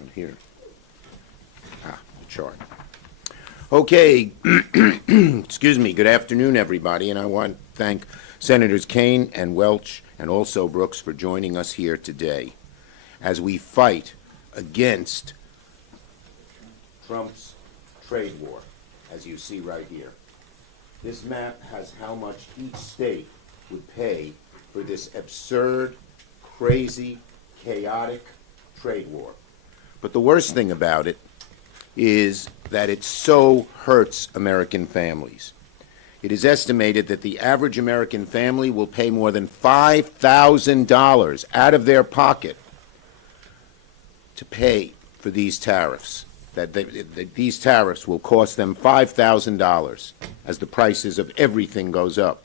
In here. The chart. Okay, excuse me, good afternoon, everybody, and I want to thank Senators Kaine and Welch and also Brooks for joining us here today as we fight against Trump's trade war, as you see right here. This map has how much each state would pay for this absurd, crazy, chaotic trade war. But the worst thing about it is that it so hurts American families. It is estimated that the average American family will pay more than $5,000 out of their pocket to pay for these tariffs. These tariffs will cost them $5,000 as the prices of everything goes up,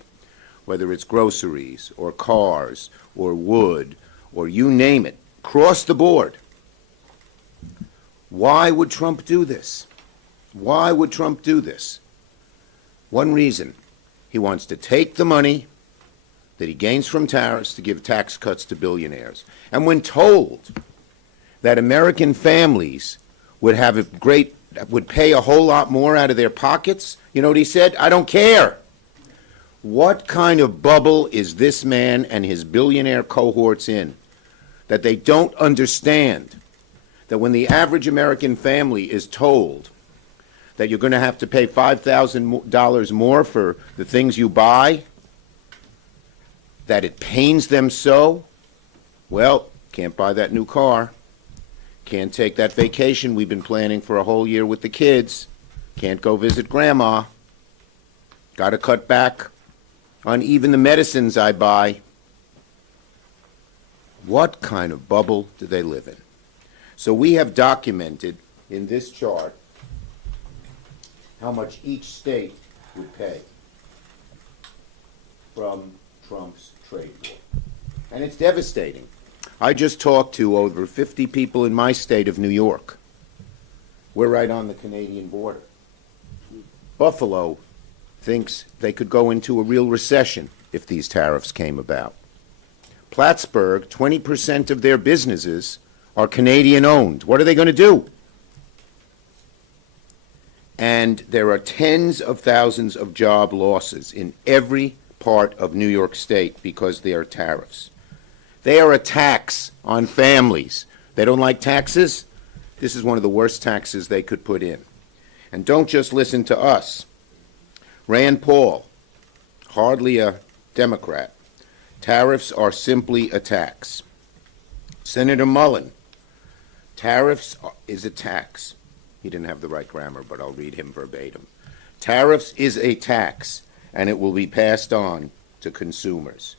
whether it's groceries or cars or wood or you name it, across the board. Why would Trump do this? Why would Trump do this? One reason: he wants to take the money that he gains from tariffs to give tax cuts to billionaires. And when told that American families would pay a whole lot more out of their pockets, you know what he said? I don't care. What kind of bubble is this man and his billionaire cohorts in that they don't understand that when the average American family is told that you're going to have to pay $5,000 more for the things you buy, that it pains them so? Well, can't buy that new car. Can't take that vacation we've been planning for a whole year with the kids. Can't go visit grandma. Got to cut back on even the medicines I buy. What kind of bubble do they live in? So we have documented in this chart how much each state would pay from Trump's trade war. And it's devastating. I just talked to over 50 people in my state of New York. We're right on the Canadian border. Buffalo thinks they could go into a real recession if these tariffs came about. Plattsburgh, 20% of their businesses are Canadian-owned. What are they going to do? And there are tens of thousands of job losses in every part of New York State because there are tariffs. They are a tax on families. They don't like taxes? This is one of the worst taxes they could put in. And don't just listen to us. Rand Paul, hardly a Democrat. Tariffs are simply a tax. Senator Mullen, tariffs is a tax. He didn't have the right grammar, but I'll read him verbatim. Tariffs is a tax, and it will be passed on to consumers.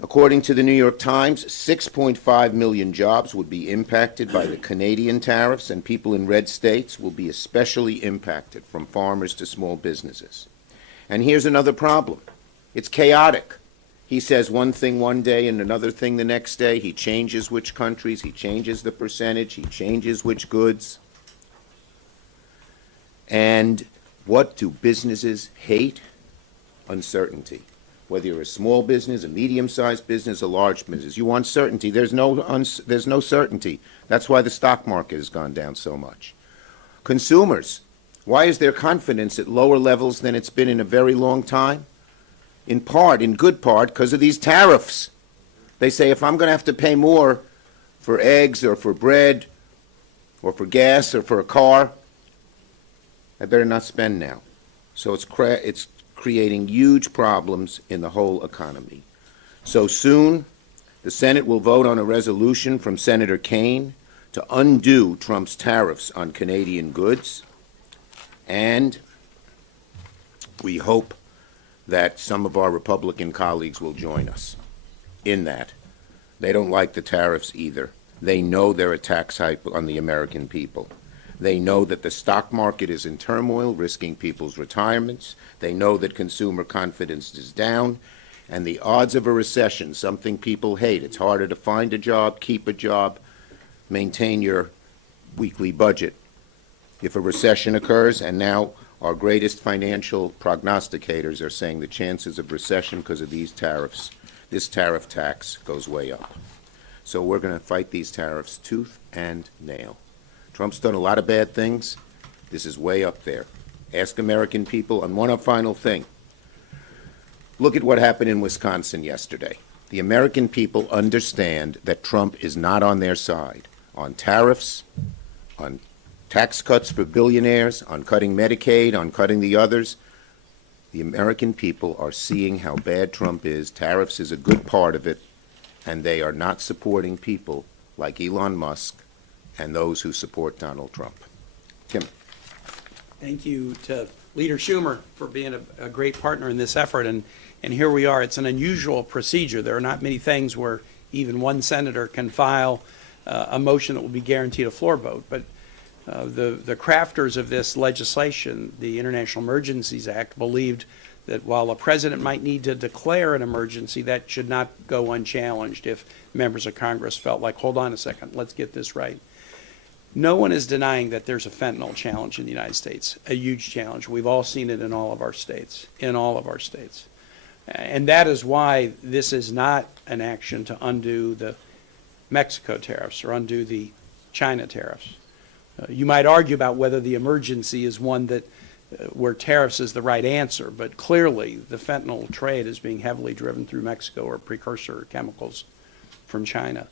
According to the New York Times, 6.5 million jobs would be impacted by the Canadian tariffs, and people in red states will be especially impacted, from farmers to small businesses. And here's another problem. It's chaotic. He says one thing one day and another thing the next day. He changes which countries, he changes the percentage, he changes which goods. And what do businesses hate? Uncertainty. Whether you're a small business, a medium-sized business, a large business, you want certainty. There's no certainty. That's why the stock market has gone down so much. Consumers, why is their confidence at lower levels than it's been in a very long time? In good part, because of these tariffs. They say if I'm going to have to pay more for eggs or for bread or for gas or for a car, I better not spend now. So it's creating huge problems in the whole economy. So soon, the Senate will vote on a resolution from Senator Kaine to undo Trump's tariffs on Canadian goods, and we hope that some of our Republican colleagues will join us in that. They don't like the tariffs either. They know they're a tax hike on the American people. They know that the stock market is in turmoil, risking people's retirements. They know that consumer confidence is down. And the odds of a recession, something people hate. It's harder to find a job, keep a job, maintain your weekly budget if a recession occurs. And now our greatest financial prognosticators are saying the chances of recession because of these tariffs, this tariff tax, goes way up. So we're going to fight these tariffs tooth and nail. Trump's done a lot of bad things. This is way up there. Ask American people. And one final thing. Look at what happened in Wisconsin yesterday. The American people understand that Trump is not on their side on tariffs, on tax cuts for billionaires, on cutting Medicaid, on cutting the others. The American people are seeing how bad Trump is. Tariffs is a good part of it, and they are not supporting people like Elon Musk and those who support Donald Trump. Tim. Thank you to Leader Schumer for being a great partner in this effort. And here we are. It's an unusual procedure. There are not many things where even one senator can file a motion that will be guaranteed a floor vote. But the crafters of this legislation, the International Emergencies Act, believed that while a president might need to declare an emergency, that should not go unchallenged if members of Congress felt like, hold on a second, let's get this right. No one is denying that there's a fentanyl challenge in the United States, a huge challenge. We've all seen it in all of our states, And that is why this is not an action to undo the Mexico tariffs or undo the China tariffs. You might argue about whether the emergency is one that where tariffs is the right answer, but clearly the fentanyl trade is being heavily driven through Mexico or precursor chemicals from China.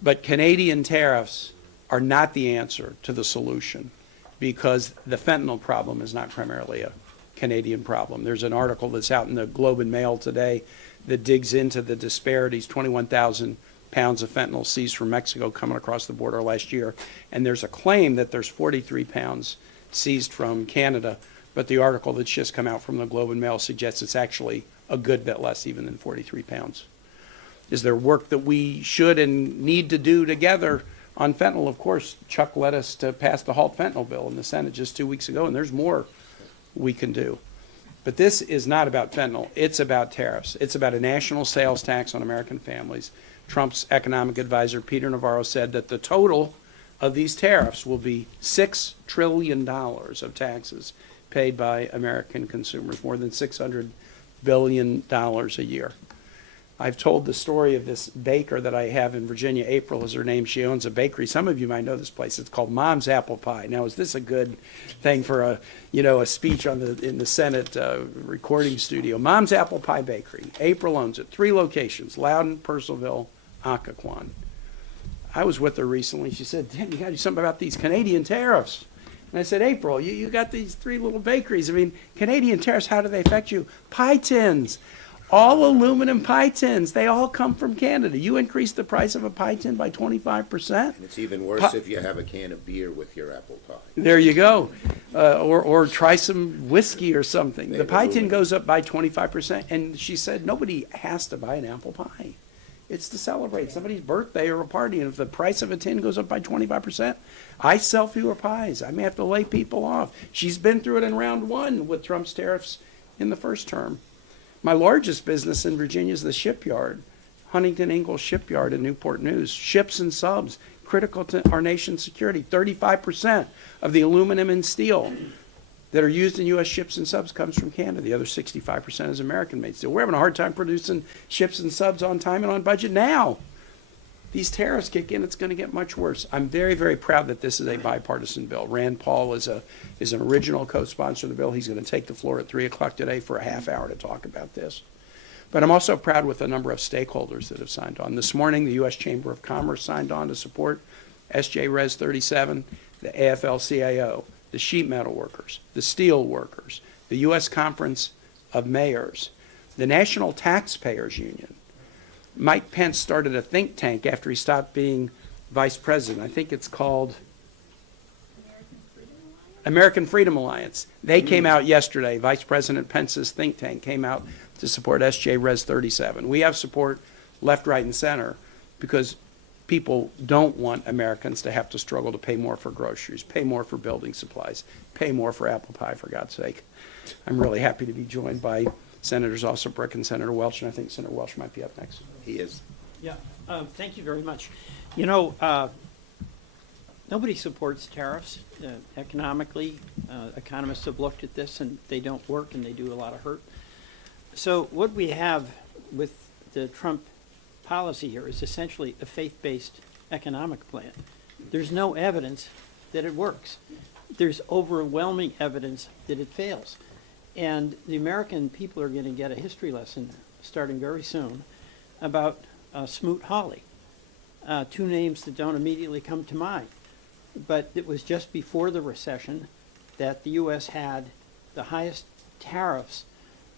But Canadian tariffs are not the answer to the solution because the fentanyl problem is not primarily a Canadian problem. There's an article that's out in the Globe and Mail today that digs into the disparities, 21,000 pounds of fentanyl seized from Mexico coming across the border last year. And there's a claim that there's 43 pounds seized from Canada, but the article that's just come out from the Globe and Mail suggests it's actually a good bit less even than 43 pounds. Is there work that we should and need to do together on fentanyl? Of course, Chuck led us to pass the halt fentanyl bill in the Senate just 2 weeks ago, and there's more we can do. But this is not about fentanyl. It's about tariffs. It's about a national sales tax on American families. Trump's economic advisor, Peter Navarro, said that the total of these tariffs will be $6 trillion of taxes paid by American consumers, more than $600 billion a year. I've told the story of this baker that I have in Virginia. April is her name. She owns a bakery. Some of you might know this place. It's called Mom's Apple Pie. Now, is this a good thing for a speech in the Senate recording studio? Mom's Apple Pie Bakery. April owns it. 3 locations: Loudon, Purcellville, Occoquan. I was with her recently. She said, "Damn, you got to do something about these Canadian tariffs." And I said, "April, you got these 3 little bakeries. I mean, Canadian tariffs, how do they affect you?" Pie tins. All aluminum pie tins, they all come from Canada. You increase the price of a pie tin by 25%. And it's even worse if you have a can of beer with your apple pie. There you go. Or try some whiskey or something. The pie tin goes up by 25%. And she said nobody has to buy an apple pie. It's to celebrate somebody's birthday or a party. And if the price of a tin goes up by 25%, I sell fewer pies. I may have to lay people off. She's been through it in round 1 with Trump's tariffs in the first term. My largest business in Virginia is the shipyard, Huntington Ingalls Shipyard in Newport News. Ships and subs, critical to our nation's security. 35% of the aluminum and steel that are used in U.S. ships and subs comes from Canada. The other 65% is American-made steel. We're having a hard time producing ships and subs on time and on budget now. These tariffs kick in, it's going to get much worse. I'm very, very proud that this is a bipartisan bill. Rand Paul is an original co-sponsor of the bill. He's going to take the floor at 3 o'clock today for a half hour to talk about this. But I'm also proud with the number of stakeholders that have signed on. This morning, the U.S. Chamber of Commerce signed on to support SJ Res 37, the AFL-CIO, the sheet metal workers, the steel workers, the U.S. Conference of Mayors, the National Taxpayers Union. Mike Pence started a think tank after he stopped being vice president. I think it's called American Freedom Alliance. They came out yesterday. Vice President Pence's think tank came out to support SJ Res 37. We have support left, right, and center because people don't want Americans to have to struggle to pay more for groceries, pay more for building supplies, pay more for apple pie, for God's sake. I'm really happy to be joined by Senators Alsop-Brick and Senator Welch, and I think Senator Welch might be up next. He is. Yeah, thank you very much. You know, nobody supports tariffs economically. Economists have looked at this, and they don't work, and they do a lot of hurt. So what we have with the Trump policy here is essentially a faith-based economic plan. There's no evidence that it works. There's overwhelming evidence that it fails. And the American people are going to get a history lesson starting very soon about Smoot-Hawley, two names that don't immediately come to mind. But it was just before the recession that the U.S. had the highest tariffs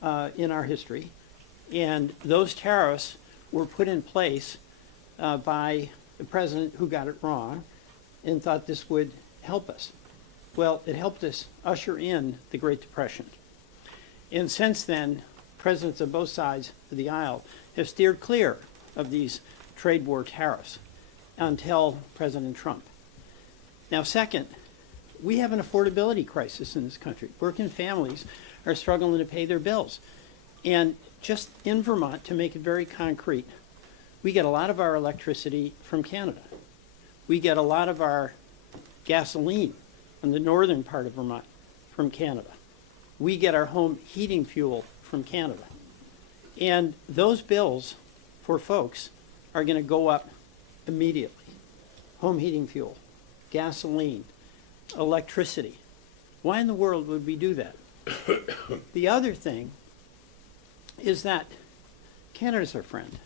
in our history. And those tariffs were put in place by the president who got it wrong and thought this would help us. Well, it helped us usher in the Great Depression. And since then, presidents of both sides of the aisle have steered clear of these trade war tariffs until President Trump. Now, second, we have an affordability crisis in this country. Working families are struggling to pay their bills. And just in Vermont, to make it very concrete, we get a lot of our electricity from Canada. We get a lot of our gasoline in the northern part of Vermont from Canada. We get our home heating fuel from Canada. And those bills for folks are going to go up immediately. Home heating fuel, gasoline, electricity. Why in the world would we do that? The other thing is that Canada's our friend.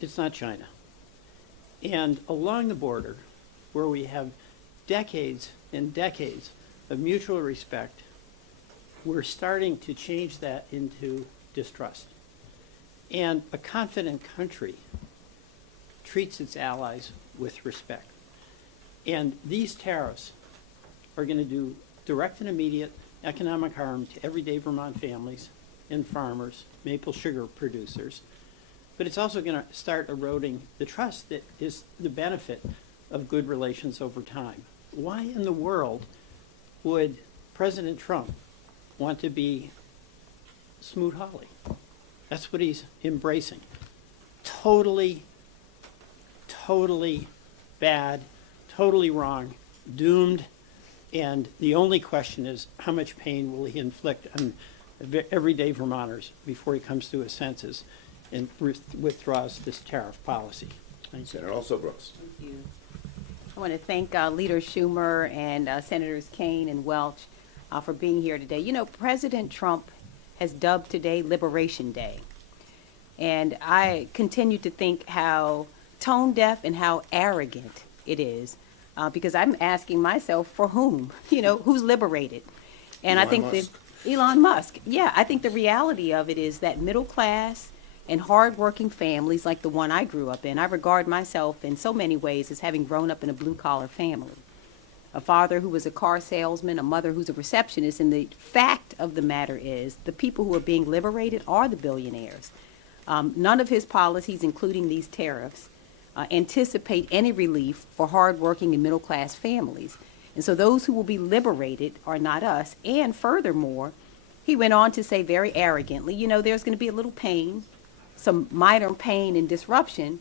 It's not China. And along the border, where we have decades and decades of mutual respect, we're starting to change that into distrust. And a confident country treats its allies with respect. And these tariffs are going to do direct and immediate economic harm to everyday Vermont families and farmers, maple sugar producers. But it's also going to start eroding the trust that is the benefit of good relations over time. Why in the world would President Trump want to be Smoot-Hawley? That's what he's embracing. Totally bad, totally wrong, doomed, and the only question is how much pain will he inflict on everyday Vermonters before he comes to his senses and withdraws this tariff policy. Thank you. Senator Also Brooks. Thank you. I want to thank Leader Schumer and Senators Kane and Welch for being here today. You know, President Trump has dubbed today Liberation Day. And I continue to think how tone deaf and how arrogant it is, because I'm asking myself, for whom? You know, who's liberated? And I think that Elon Musk. Yeah, I think the reality of it is that middle class and hardworking families like the one I grew up in, I regard myself in so many ways as having grown up in a blue-collar family. A father who was a car salesman, a mother who's a receptionist, and the fact of the matter is the people who are being liberated are the billionaires. None of his policies, including these tariffs, anticipate any relief for hardworking and middle-class families. And so those who will be liberated are not us. And furthermore, he went on to say very arrogantly, you know, there's going to be a little pain, some minor pain and disruption,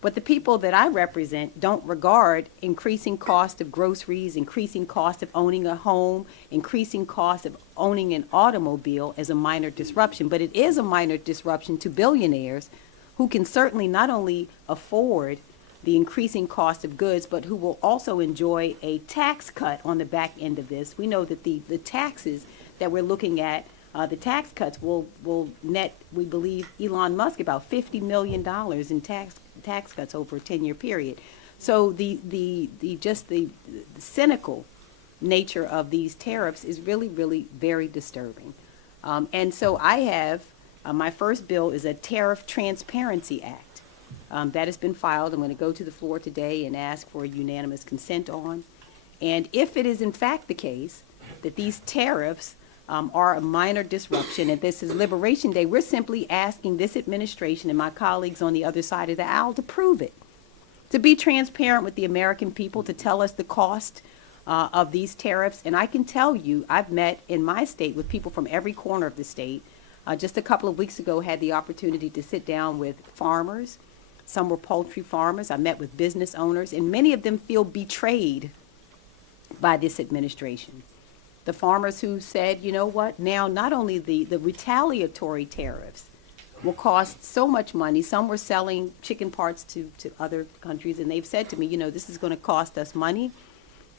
but the people that I represent don't regard increasing cost of groceries, increasing cost of owning a home, increasing cost of owning an automobile as a minor disruption. But it is a minor disruption to billionaires who can certainly not only afford the increasing cost of goods, but who will also enjoy a tax cut on the back end of this. We know that the taxes that we're looking at, the tax cuts will net, we believe, Elon Musk about $50 million in tax cuts over a 10-year period. So the cynical nature of these tariffs is really, really very disturbing. And so I have, my first bill is a Tariff Transparency Act. That has been filed. I'm going to go to the floor today and ask for unanimous consent on. And if it is in fact the case that these tariffs are a minor disruption and this is Liberation Day, we're simply asking this administration and my colleagues on the other side of the aisle to prove it, to be transparent with the American people, to tell us the cost of these tariffs. And I can tell you, I've met in my state with people from every corner of the state. Just a couple of weeks ago, had the opportunity to sit down with farmers. Some were poultry farmers. I met with business owners, and many of them feel betrayed by this administration. The farmers who said, you know what, now not only the retaliatory tariffs will cost so much money. Some were selling chicken parts to other countries, and they've said to me, this is going to cost us money.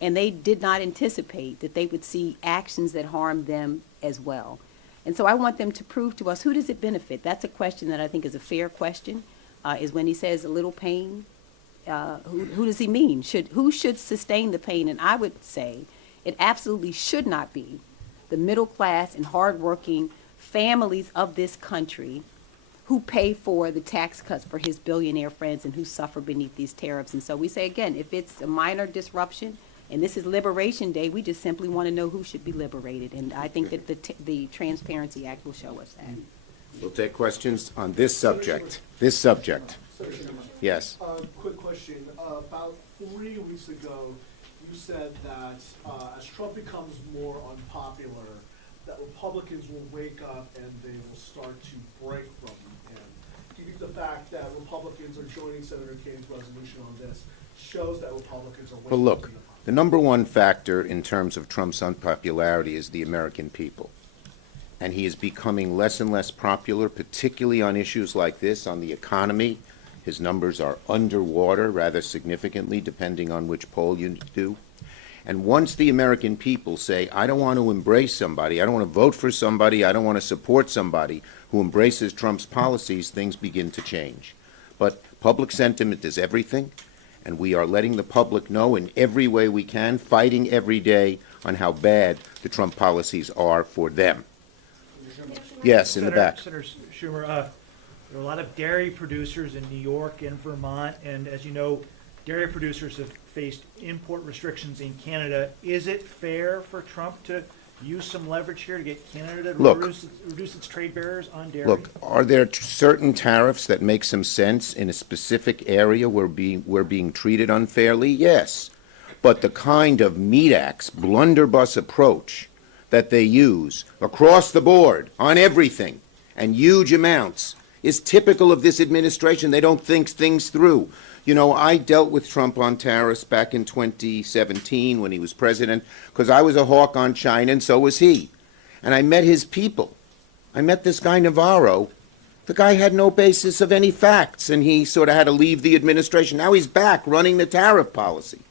And they did not anticipate that they would see actions that harm them as well. And so I want them to prove to us, who does it benefit? That's a question that I think is a fair question, is when he says a little pain, who does he mean? Who should sustain the pain? And I would say it absolutely should not be the middle class and hardworking families of this country who pay for the tax cuts for his billionaire friends and who suffer beneath these tariffs. And so we say, again, if it's a minor disruption, and this is Liberation Day, we just simply want to know who should be liberated. And I think that the Transparency Act will show us that. We'll take questions on this subject. This subject. Yes. Quick question. About 3 weeks ago, you said that as Trump becomes more unpopular, that Republicans will wake up and they will start to break from him. Do you think the fact that Republicans are joining Senator Kane's resolution on this shows that Republicans are waking Well, look, up? the number one factor in terms of Trump's unpopularity is the American people. And he is becoming less and less popular, particularly on issues like this, on the economy. His numbers are underwater rather significantly, depending on which poll you do. And once the American people say, I don't want to embrace somebody, I don't want to vote for somebody, I don't want to support somebody who embraces Trump's policies, things begin to change. But public sentiment is everything, and we are letting the public know in every way we can, fighting every day on how bad the Trump policies are for them. Yes, in the back. Senator Schumer, there are a lot of dairy producers in New York and Vermont, and as you know, dairy producers have faced import restrictions in Canada. Is it fair for Trump to use some leverage here to get Canada to Look. reduce its trade barriers on dairy? Look, are there certain tariffs that make some sense in a specific area where we're being treated unfairly? Yes. But the kind of meat axe, blunderbuss approach that they use across the board on everything and huge amounts is typical of this administration. They don't think things through. You know, I dealt with Trump on tariffs back in 2017 when he was president because I was a hawk on China and so was he. And I met his people. I met this guy Navarro. The guy had no basis of any facts and he sort of had to leave the administration. Now he's back running the tariff policy.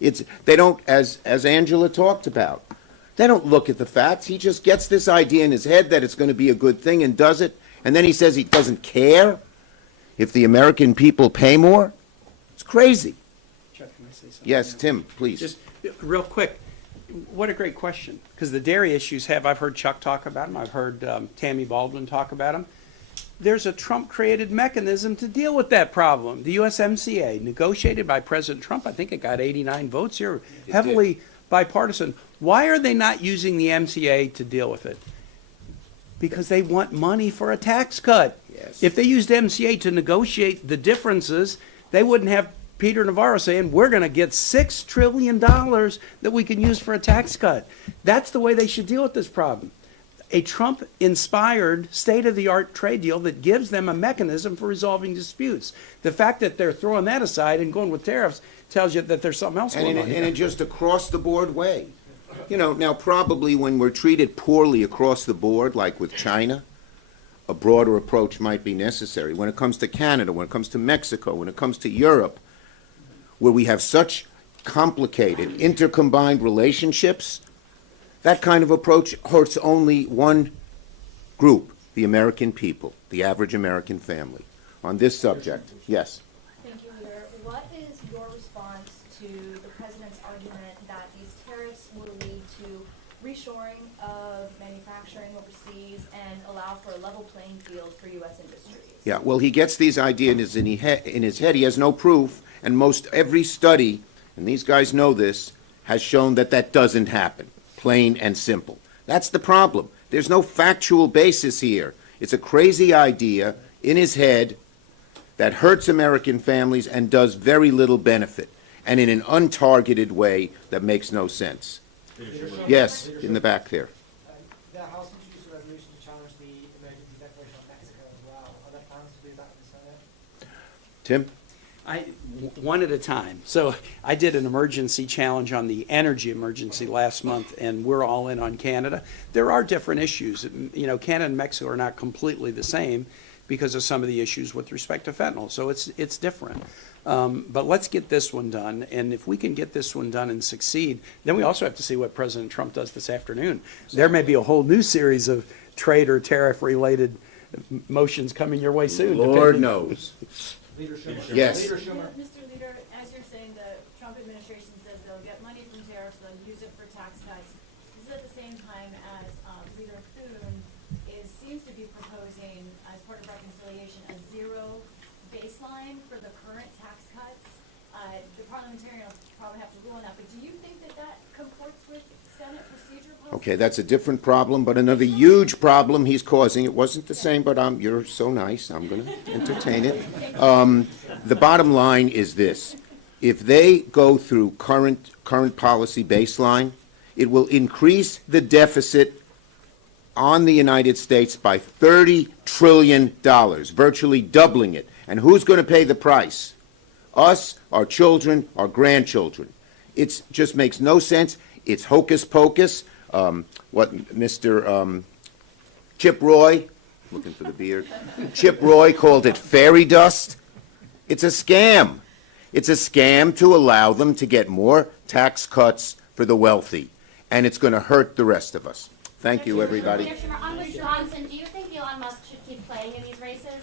They don't, as Angela talked about, they don't look at the facts. He just gets this idea in his head that it's going to be a good thing and does it. And then he says he doesn't care if the American people pay more. It's crazy. Chuck, can I say something? Yes, Tim, please. Just real quick, what a great question. Because the dairy issues I've heard Chuck talk about them. I've heard Tammy Baldwin talk about them. There's a Trump-created mechanism to deal with that problem. The USMCA, negotiated by President Trump, I think it got 89 votes here, heavily bipartisan. Why are they not using the MCA to deal with it? Because they want money for a tax cut. Yes. If they used MCA to negotiate the differences, they wouldn't have Peter Navarro saying, we're going to get $6 trillion that we can use for a tax cut. That's the way they should deal with this problem. A Trump-inspired, state-of-the-art trade deal that gives them a mechanism for resolving disputes. The fact that they're throwing that aside and going with tariffs tells you that there's something else And going in, on in here. a just across-the-board way. You know, now probably when we're treated poorly across the board, like with China, a broader approach might be necessary. When it comes to Canada, when it comes to Mexico, when it comes to Europe, where we have such complicated, intercombined relationships, that kind of approach hurts only one group, the American people, the average American family. On this subject, yes. Thank you, Leader. What is your response to the president's argument that these tariffs will lead to reshoring of manufacturing overseas and allow for a level playing field for U.S. industries? Yeah, well, he gets these ideas in his head. He has no proof, and most every study, and these guys know this, has shown that that doesn't happen, plain and simple. That's the problem. There's no factual basis here. It's a crazy idea in his head that hurts American families and does very little benefit, and in an untargeted way that makes no sense. Yes, in the back there. The House introduced a resolution to challenge the emergency declaration of Mexico as well. Are there plans to do that in the Senate? Tim? One at a time. So I did an emergency challenge on the energy emergency last month, and we're all in on Canada. There are different issues. You know, Canada and Mexico are not completely the same. because of some of the issues with respect to fentanyl. So it's different. But let's get this one done, and if we can get this one done and succeed, then we also have to see what President Trump does this afternoon. There may be a whole new series of trade or tariff-related motions coming your way soon. Lord depending- knows. Leader Schumer. Yes. Leader Schumer. Mr. Leader, as you're saying, the Trump administration says they'll get money from tariffs, they'll use it for tax cuts. This is at the same time as Leader Thune seems to be proposing, as part of reconciliation, a zero baseline for the current tax cuts. The parliamentarian will probably have to rule on that, but do you think that that comports with Senate procedure policy? Okay, that's a different problem, but another huge problem he's causing. It wasn't the same, but you're so nice, I'm going to entertain it. The bottom line is this. If they go through current policy baseline, it will increase the deficit on the United States by $30 trillion, virtually doubling it. And who's going to pay the price? Us, our children, our grandchildren. It just makes no sense. It's hocus pocus. What Mr. Chip Roy, looking for the beard, Chip Roy called it fairy dust. It's a scam. It's a scam to allow them to get more tax cuts for the wealthy. And it's going to hurt the rest of us. Thank you, everybody. Leader Schumer, on Wisconsin, do you think Elon Musk should keep playing in these races?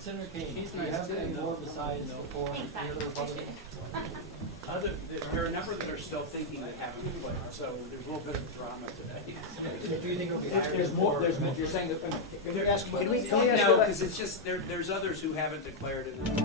Senator Kane, do you have any more besides for Thanks, the other Doctor. Republicans? There are a number that are still thinking that haven't played, so there's a little bit of drama today. Do you think it'll be higher? There's more, You're saying that, if they're asking, Can we ask No, you because it's just, there's others who haven't declared it. Thank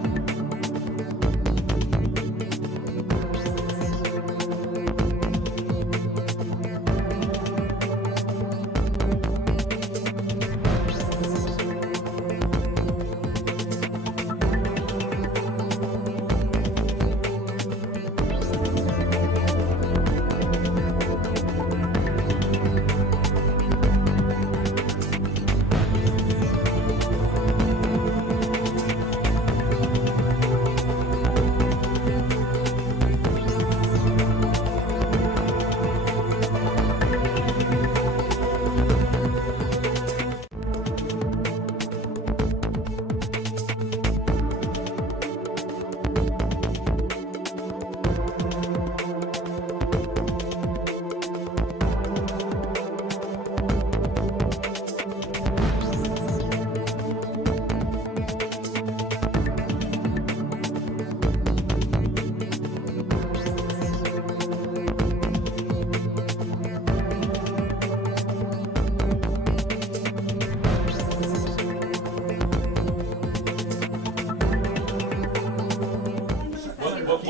you very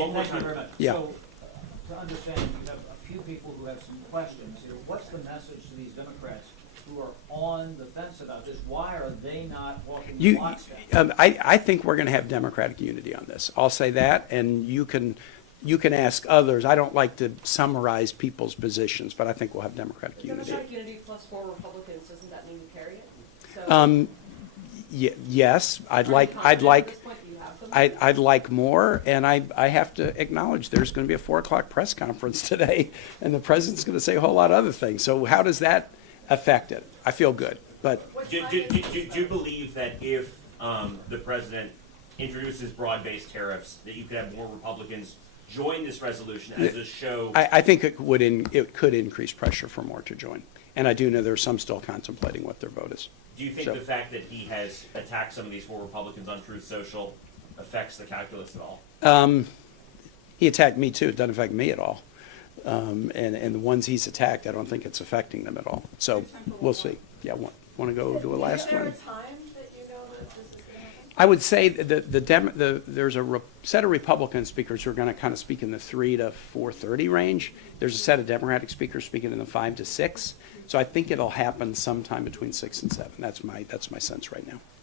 much. Yeah. So, to understand, you have a few people who have some questions here. What's the message to these Democrats who are on the fence about this? Why are they not walking the lockstep? I think we're going to have Democratic unity on this. I'll say that, and you can ask others. I don't like to summarize people's positions, but I think we'll have Democratic unity. Democratic unity plus 4 Republicans, doesn't that mean you carry it? So, Yes, I'd are you like confident at this point that you have them? I'd like more, and I have to acknowledge there's going to be a 4:00 press conference today, and the president's going to say a whole lot of other things. So how does that affect it? I feel good, but What Do time is- you believe that if the president introduces broad-based tariffs, that you could have more Republicans join this resolution as a show? I think it could increase pressure for more to join. And I do know there's some still contemplating what their vote is. Do you think So- the fact that he has attacked some of these 4 Republicans on Truth Social affects the calculus at all? He attacked me too. It doesn't affect me at all. And the ones he's attacked, I don't think it's affecting them at all. So we'll see. Yeah, want to go to a last one? Is there a time that you know that this is going to happen? I would say that there's a set of Republican speakers who are going to kind of speak in the 3 to 4:30 range. There's a set of Democratic speakers speaking in the 5 to 6. So I think it'll happen sometime between 6 and 7. That's my sense right now.